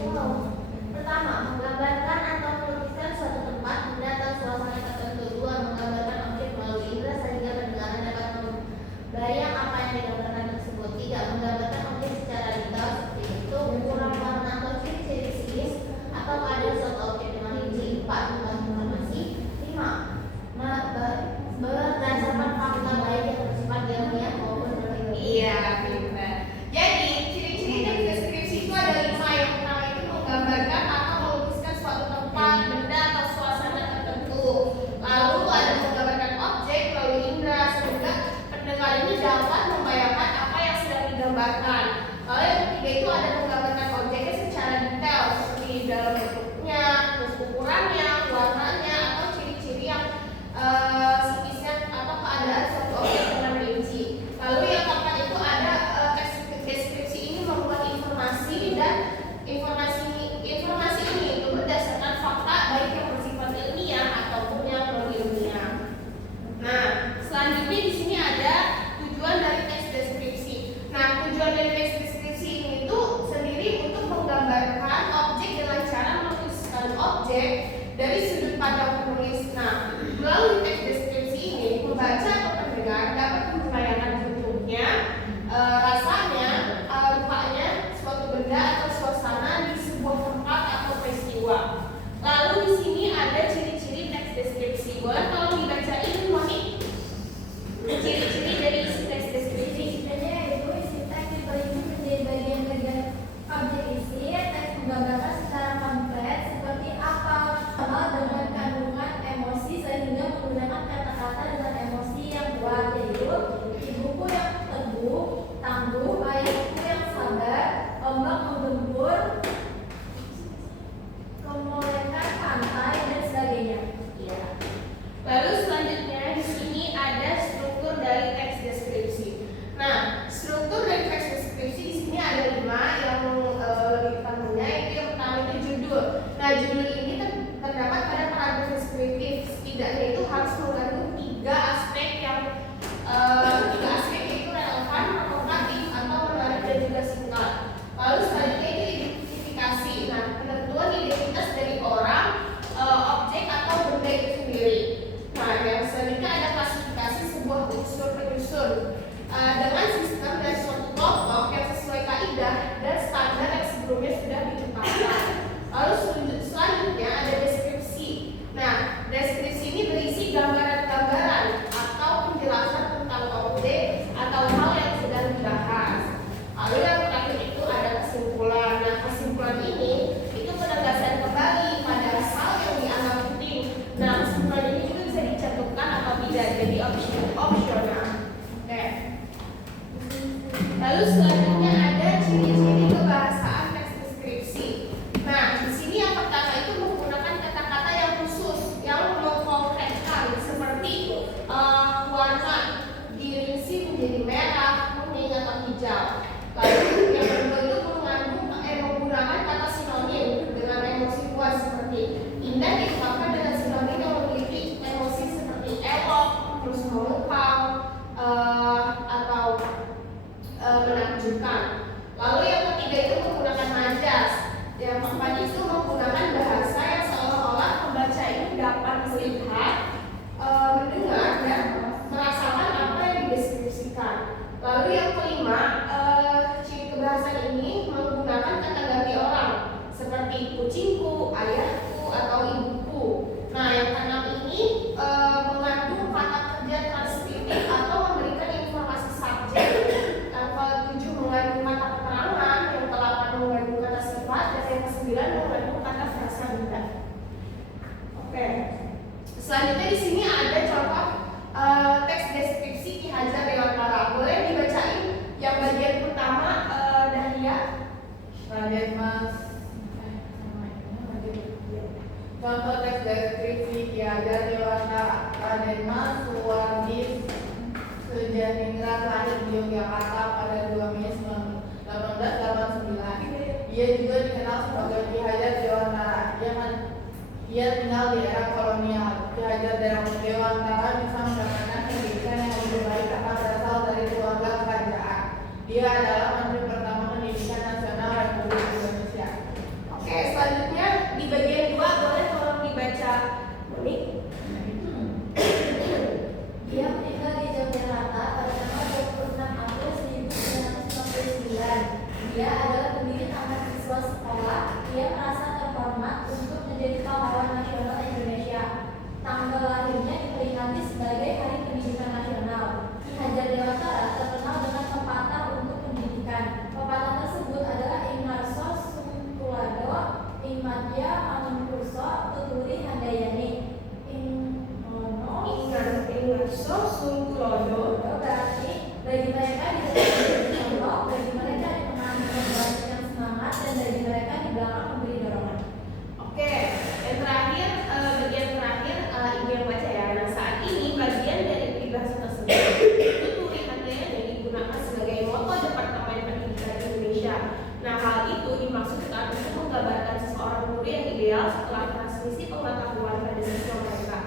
Wow. Pertama, menggambarkan atau melukiskan suatu tempat, benda atau suasana tertentu. Dua, menggambarkan objek melalui indera sehingga pendengaran dapat membayang apa yang digambarkan tersebut. Tiga, menggambarkan objek secara detail seperti bentuk, ukuran, warna, atau ciri-ciri psikis atau keadaan suatu objek dengan rinci. Empat, membantu informasi. Lima, berdasarkan fakta baik yang bersifat ilmiah maupun berteori. Iya, benar. Jadi ciri-ciri teks deskripsi itu ada 5. Yang pertama itu menggambarkan atau melukiskan suatu tempat, benda atau suasana tertentu. Lalu ada menggambarkan objek melalui indera sehingga pendengar ini dapat membayangkan apa yang sedang digambarkan. Lalu yang ketiga itu ada menggambarkan objeknya secara detail seperti dalam bentuknya, terus ukurannya, warnanya, atau ciri-ciri yang psikisnya atau keadaan suatu objek dengan rinci. Lalu yang keempat itu ada teks deskripsi ini membuat informasi dan informasi ini itu berdasarkan fakta baik yang bersifat ilmiah ataupun yang non ilmiah. Nah, selanjutnya di sini ada tujuan dari teks deskripsi. Nah, tujuan dari teks deskripsi ini itu sendiri untuk menggambarkan objek dengan cara menuliskan objek dari sudut pandang penulis. Nah, melalui teks deskripsi ini pembaca atau pendengar dapat membayangkan bentuknya, rasanya, rupanya suatu benda atau suasana di sebuah tempat atau peristiwa. Lalu di sini ada ciri-ciri teks deskripsi. Boleh tolong dibacain, Moni? Ciri-ciri dari isi teks deskripsi. Ciri-cirinya yaitu isi teks dibagi menjadi bagian-bagian objek isi. Teks menggambarkan secara konkret seperti apa hal dengan kandungan emosi sehingga menggunakan kata-kata dengan emosi yang kuat, yaitu ibuku yang teguh, tangguh, ayahku yang sabar, ombak menggempur, kemolekan pantai, dan sebagainya. Ya. Lalu selanjutnya di sini ada struktur dari teks deskripsi. Nah, struktur dari teks deskripsi di sini ada 5 yang lebih tepatnya itu yang pertama itu judul. Nah, judul ini terdapat pada paragraf deskriptif. Setidaknya itu harus mengandung 3 aspek yang 3 aspek yaitu relevan, provokatif, atau menarik dan juga singkat. Lalu selanjutnya itu identifikasi. Nah, penentuan identitas dari orang, objek atau benda itu sendiri. Nah, yang selanjutnya ada klasifikasi sebuah unsur per unsur dengan sistem dan suatu kelompok yang sesuai kaidah dan standar yang sebelumnya sudah ditetapkan. Lalu selanjutnya ada deskripsi. Nah, deskripsi ini berisi gambaran-gambaran atau penjelasan tentang objek atau hal yang sedang dibahas. Lalu yang terakhir itu ada kesimpulan. Nah, kesimpulan ini itu penegasan kembali pada hal yang dianggap penting. Nah, kesimpulan ini juga bisa dicantumkan atau tidak, jadi opsional. Oke. Lalu selanjutnya ada ciri-ciri kebahasaan teks deskripsi. Nah, di sini yang pertama itu menggunakan kata-kata yang khusus, yang mengkonkretkan seperti warna dirinci menjadi merah, kuning, atau hijau. Lalu yang kedua itu menggunakan kata sinonim dengan emosi kuat seperti indah diungkapkan dengan sinonim yang memiliki emosi seperti elok, terus memukau, atau menakjubkan. Lalu yang ketiga itu menggunakan majas. Yang keempat itu menggunakan bahasa yang seolah-olah pembaca ini dapat melihat, mendengar, dan merasakan apa yang dideskripsikan. Lalu yang kelima, ciri kebahasaan ini menggunakan kata ganti orang seperti kucingku, ayahku, atau ibuku. Nah, yang keenam ini mengandung kata kerja transkriptif atau memberikan informasi subjek. Yang ketujuh mengandung kata keterangan, yang ke-8 mengandung kata sifat, dan yang ke-9 mengandung kata frasa benda. Oke. Selanjutnya di sini ada contoh teks deskripsi Ki Hajar Dewantara. Boleh dibacain yang bagian pertama, Dahlia? Raden Mas. Contoh teks deskripsi Ki Hajar Dewantara. Raden Mas Suwardi Sujaningrat lahir di Yogyakarta pada 2 Mei 1889. Ia juga dikenal sebagai Ki Hajar Dewantara. Ia tinggal di era kolonial. Ki Hajar Dewantara bisa mendapatkan pendidikan yang lebih baik karena berasal dari keluarga kerajaan. Dia adalah Menteri Pertama Pendidikan Nasional Republik Indonesia. menggambarkan seseorang guru yang ideal setelah transmisi pengetahuan pada siswa mereka.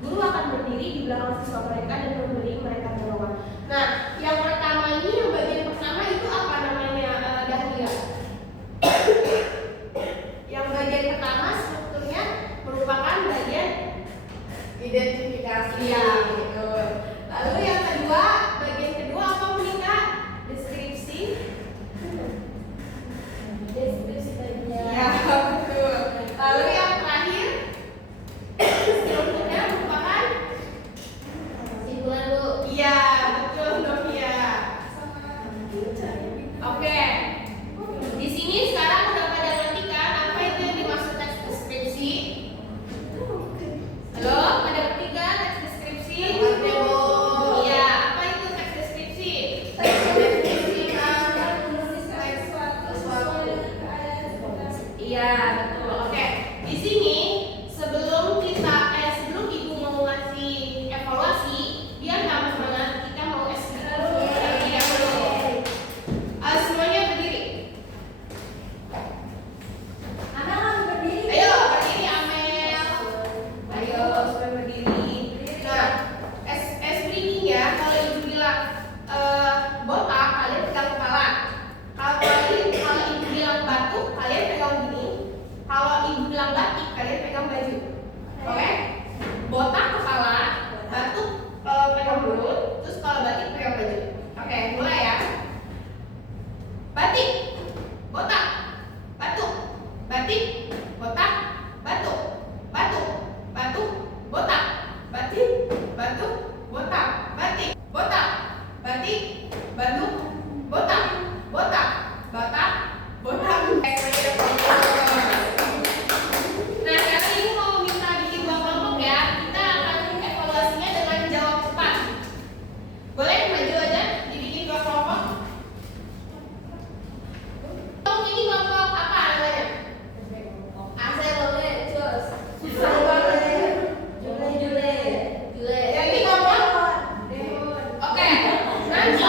Guru akan berdiri di belakang siswa mereka dan memberi mereka jawaban. Nah, yang pertama ini, yang bagian pertama itu apa namanya, Dahlia? Yang bagian pertama strukturnya merupakan bagian Identifikasi. iya, betul. Lalu yang kedua, bagian kedua apa Monika? Deskripsi. Deskripsi bagian. Ya, betul. Lalu yang terakhir, strukturnya merupakan Kesimpulan Bu. iya, betul Novia. Oke. Di sini sekarang udah pada ngerti kan apa itu yang dimaksud teks deskripsi? Halo, pada ngerti kan teks deskripsi? Ngerti, Bu. Iya, apa itu teks deskripsi? Iya, betul. Oke. Di sini sebelum ibu mau ngasih evaluasi, biar nggak semangat, kita mau terlebih dahulu. Semuanya berdiri. Ayo berdiri Amel. Ayo semuanya berdiri. Nah, as breathing ya. Kalau ibu bilang botak, kalian pegang kepala. Kalau ibu bilang batuk, kalian pegang gini. Kalau ibu bilang batik, kalian pegang baju. Oke? Botak kepala, batuk pegang mulut, terus kalau batik pegang baju. Oke, mulai ya. Batik, botak, batuk, batik, botak, batuk, batuk, batuk, botak, batik, batuk, botak, batik, botak, batik, batuk, botak, botak, batak, botak. Nah, sekarang ibu mau minta bikin dua kelompok ya. Kita akan evaluasinya dengan jawab cepat. Boleh maju aja dibikin dua kelompok. Ini kelompok apa namanya? Susah banget. Jule. Yang ini kelompok? Oke. Nanti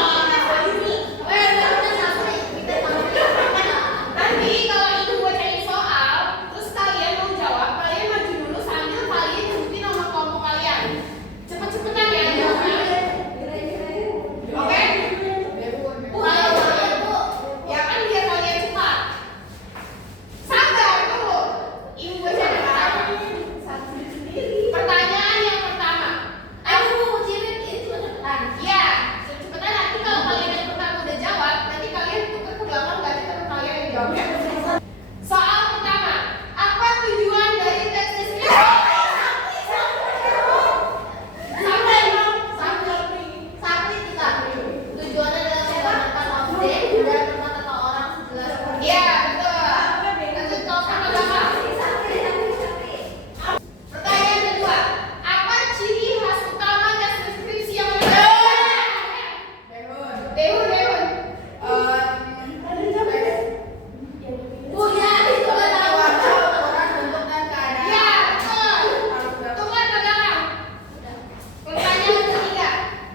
nanti kalau ibu bacain soal, terus kalian mau jawab, kalian maju dulu sambil kalian nyebutin nama kelompok kalian. Cepet-cepetan ya jawabnya. Oke? Ya kan biar kalian cepat. Sabar dulu. Ibu baca pertama. Pertanyaan yang pertama. Ya, cepetan nanti kalau kalian yang pertama udah jawab, nanti kalian tukar ke belakang ganti teman kalian yang jawab ya. Soal pertama, apa tujuan dari teks deskripsi? Tujuannya adalah menggambarkan objek dan tempat atau orang sejelas mungkin. Iya, betul. Lanjut ke soal pertama. Pertanyaan kedua, apa ciri khas utama teks deskripsi yang Dehun. Ya, betul. Tukar ke belakang. Pertanyaan ketiga,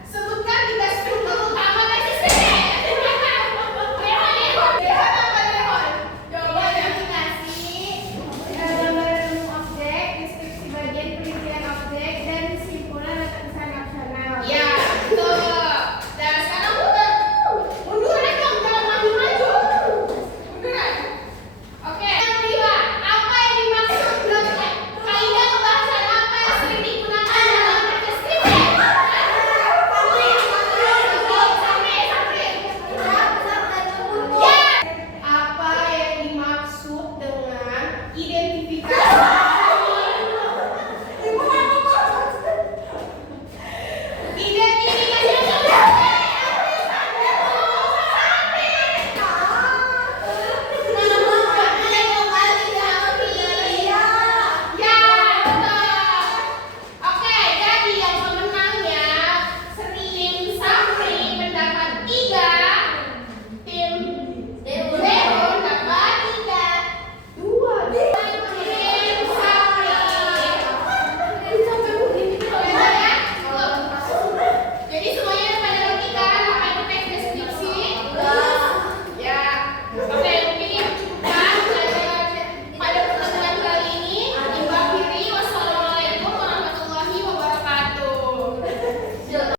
sebutkan 3 struktur utama teks deskripsi. Dehun apa Dehon? Jawabannya ya, betul. Dan sekarang munduran dong, jangan maju-maju. Munduran. Oke, yang kelima, apa yang dimaksud dengan kaidah pembahasan apa yang sering digunakan dalam teks deskripsi? Ya. Apa yang dimaksud dengan identifikasi